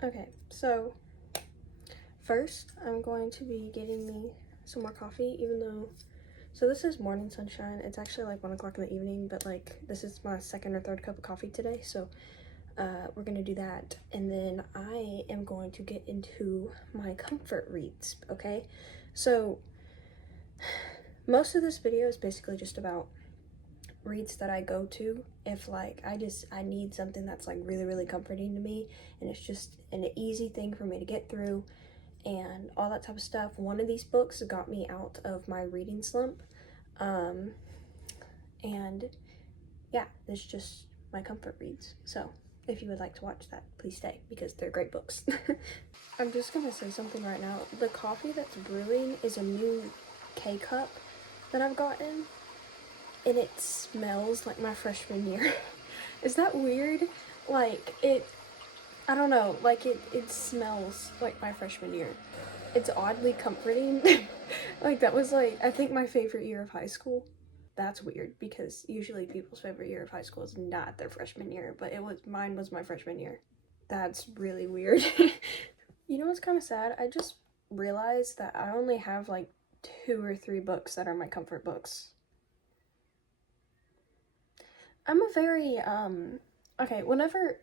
Okay, so first I'm going to be getting me some more coffee, even though, so this is morning sunshine. It's actually like 1 o'clock in the evening, but like this is my second or third cup of coffee today, so we're gonna do that, and then I am going to get into my comfort reads, okay? So most of this video is basically just about reads that I go to if like I need something that's like really comforting to me, and it's just an easy thing for me to get through and all that type of stuff. One of these books got me out of my reading slump, and yeah, it's just my comfort reads. So if you would like to watch that, please stay because they're great books. I'm just gonna say something right now. The coffee that's brewing is a new K-cup that I've gotten, and it smells like my freshman year. Is that weird? Like, I don't know, like it smells like my freshman year. It's oddly comforting. Like, that was like, I think my favorite year of high school. That's weird because usually people's favorite year of high school is not their freshman year, but mine was my freshman year. That's really weird. You know what's kind of sad? I just realized that I only have like 2 or 3 books that are my comfort books. I'm a very, okay, whenever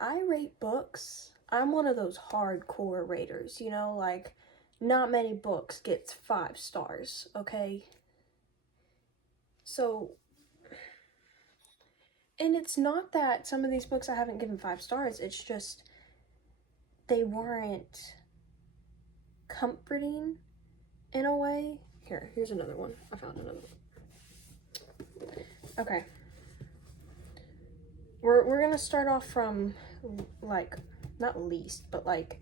I rate books, I'm one of those hardcore raters, you know, like, not many books gets 5 stars, okay? So, and it's not that some of these books I haven't given 5 stars, it's just they weren't comforting in a way. Here's another one. I found another one. Okay. We're gonna start off from, like, not least, but like,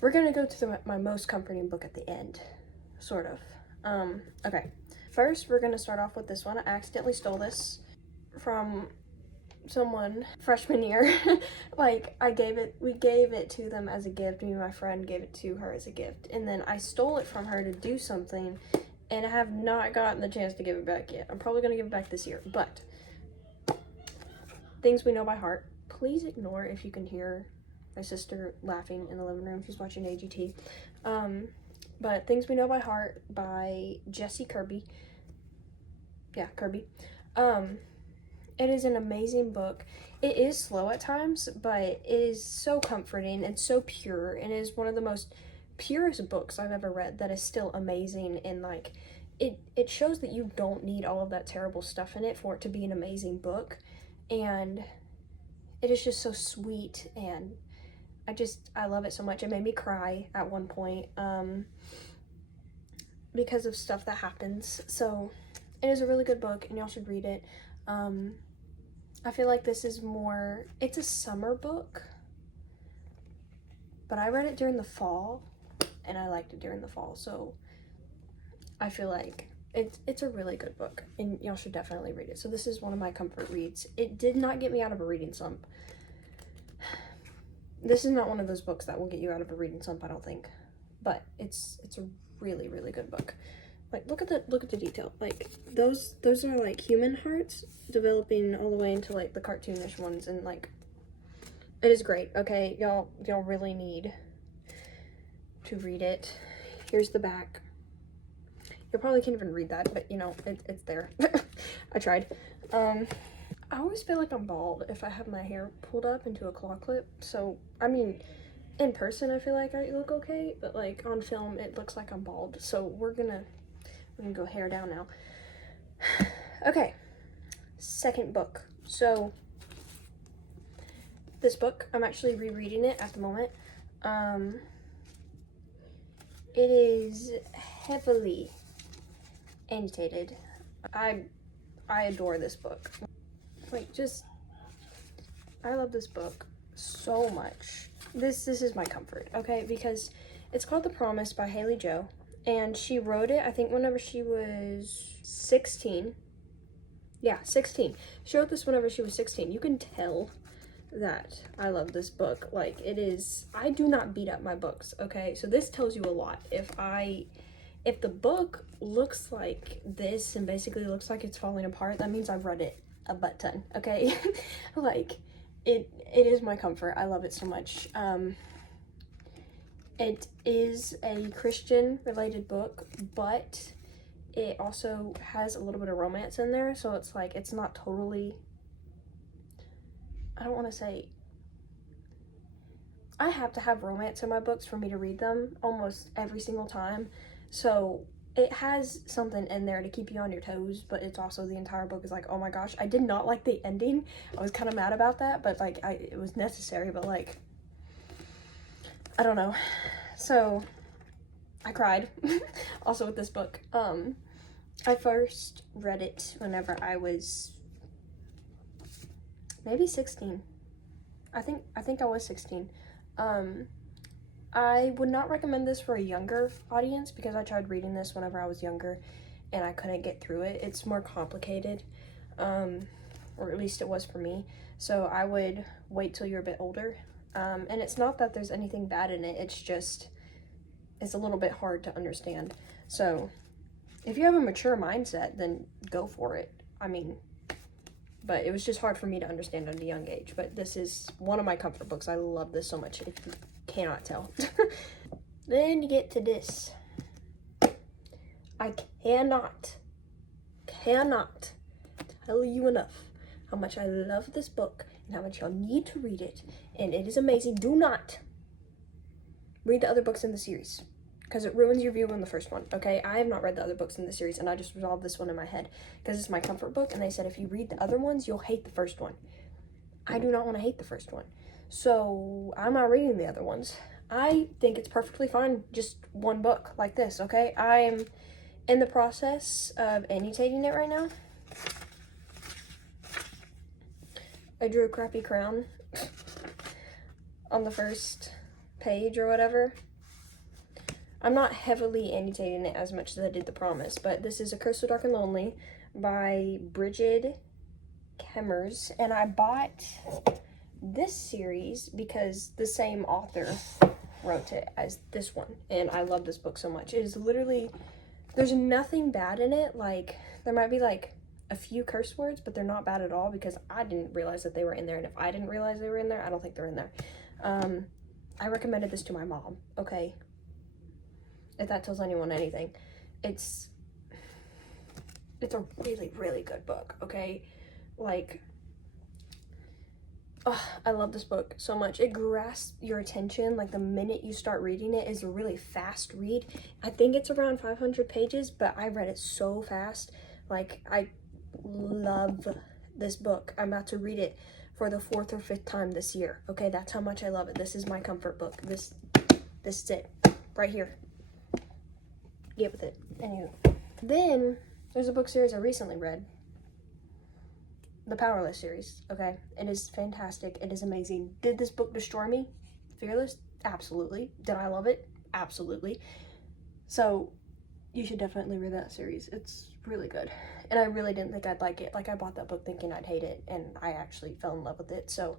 we're gonna go to my most comforting book at the end, sort of. Okay. First, we're gonna start off with this one. I accidentally stole this from someone freshman year. Like, we gave it to them as a gift. Me and my friend gave it to her as a gift, and then I stole it from her to do something, and I have not gotten the chance to give it back yet. I'm probably gonna give it back this year, but Things We Know by Heart. Please ignore if you can hear my sister laughing in the living room. She's watching AGT. But Things We Know by Heart by Jessie Kirby. Yeah, Kirby. It is an amazing book. It is slow at times, but it is so comforting and so pure, and it is one of the most purest books I've ever read that is still amazing, and like, it shows that you don't need all of that terrible stuff in it for it to be an amazing book, and it is just so sweet, and I love it so much. It made me cry at one point, because of stuff that happens. So it is a really good book, and y'all should read it. I feel like this is more, it's a summer book, but I read it during the fall, and I liked it during the fall, so I feel like it's a really good book, and y'all should definitely read it. So this is one of my comfort reads. It did not get me out of a reading slump. This is not one of those books that will get you out of a reading slump, I don't think, but it's a really good book. Like, look at the detail. Like, those are like human hearts developing all the way into like the cartoonish ones, and like, it is great. Okay, y'all really need to read it. Here's the back. You probably can't even read that, but you know, it's there. I tried. I always feel like I'm bald if I have my hair pulled up into a claw clip. So, I mean, in person I feel like I look okay, but like on film it looks like I'm bald. So we're gonna go hair down now. Okay, second book. So this book, I'm actually rereading it at the moment. It is heavily annotated. I adore this book. Like, I love this book so much. This is my comfort, okay? Because it's called The Promise by Haley Joe, and she wrote it, I think, whenever she was 16. Yeah, 16. She wrote this whenever she was 16. You can tell that I love this book. Like, it is, I do not beat up my books, okay? So this tells you a lot. If the book looks like this and basically looks like it's falling apart, that means I've read it a butt ton, okay? Like, it is my comfort. I love it so much. It is a Christian related book, but it also has a little bit of romance in there, so it's like, it's not totally, I don't want to say, I have to have romance in my books for me to read them almost every single time, so it has something in there to keep you on your toes, but it's also, the entire book is like, oh my gosh, I did not like the ending. I was kind of mad about that, but like, it was necessary, but like, I don't know. So I cried also with this book. I first read it whenever I was maybe 16. I think I was 16. I would not recommend this for a younger audience because I tried reading this whenever I was younger and I couldn't get through it. It's more complicated, or at least it was for me. So I would wait till you're a bit older. And it's not that there's anything bad in it, it's just, it's a little bit hard to understand. So if you have a mature mindset, then go for it. I mean, but it was just hard for me to understand at a young age. But this is one of my comfort books. I love this so much, if you cannot tell. Then you get to this. I cannot tell you enough how much I love this book and how much y'all need to read it. And it is amazing. Do not read the other books in the series because it ruins your view on the first one, okay? I have not read the other books in the series, and I just resolved this one in my head because it's my comfort book, and they said if you read the other ones, you'll hate the first one. I do not want to hate the first one, so I'm not reading the other ones. I think it's perfectly fine, just one book like this, okay? I'm in the process of annotating it right now. I drew a crappy crown on the first page or whatever. I'm not heavily annotating it as much as I did The Promise, but this is A Curse So Dark and Lonely by Brigid Kemmers, and I bought this series because the same author wrote it as this one, and I love this book so much. It is literally, there's nothing bad in it. Like, there might be like a few curse words, but they're not bad at all because I didn't realize that they were in there, and if I didn't realize they were in there, I don't think they're in there. I recommended this to my mom, okay? If that tells anyone anything. It's a really, really good book, okay? Like, oh, I love this book so much. It grasps your attention, like the minute you start reading it. Is a really fast read. I think it's around 500 pages, but I read it so fast. Like, I love this book. I'm about to read it for the 4th or 5th time this year, okay? That's how much I love it. This is my comfort book. This is it, right here. Get with it. Anywho. Then, there's a book series I recently read. The Powerless series, okay? It is fantastic. It is amazing. Did this book destroy me? Fearless? Absolutely. Did I love it? Absolutely. So, you should definitely read that series. It's really good. And I really didn't think I'd like it. Like, I bought that book thinking I'd hate it, and I actually fell in love with it. So,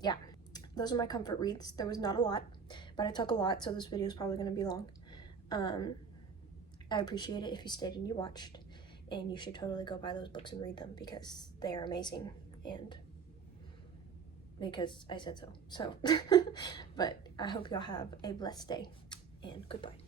yeah. Those are my comfort reads. There was not a lot, but I took a lot, so this video is probably going to be long. I appreciate it if you stayed and you watched, and you should totally go buy those books and read them because they are amazing, and because I said so. So, but I hope y'all have a blessed day, and goodbye.